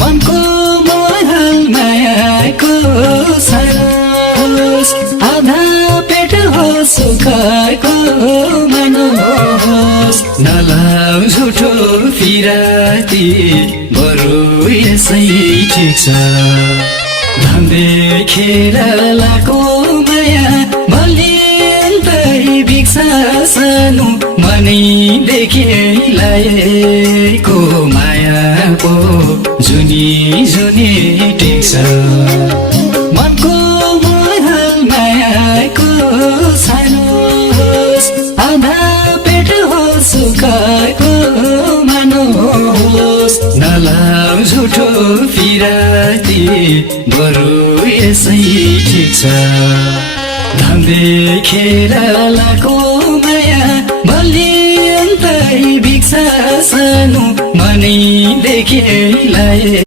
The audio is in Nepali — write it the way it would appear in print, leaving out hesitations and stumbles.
मनको महल मायाको सारोस् आधा पेट हो सुखको मनोस् नलाउ झुठो फिराती बरु यसै ठिक छ धन देखेर लाको माया बलिन्तै भिक्षा सानो मनै देखि लाएको माया पो जुनी जुनी टिक्छ मनको महल मायाको सानोस् आधा पेट हो सुखको मनोस् नलाउ झुठो फिराती बरु यसै ठिक छ धन देखेर लाको माया बलिन्तै भिक्षा सानो मनै देखि लाए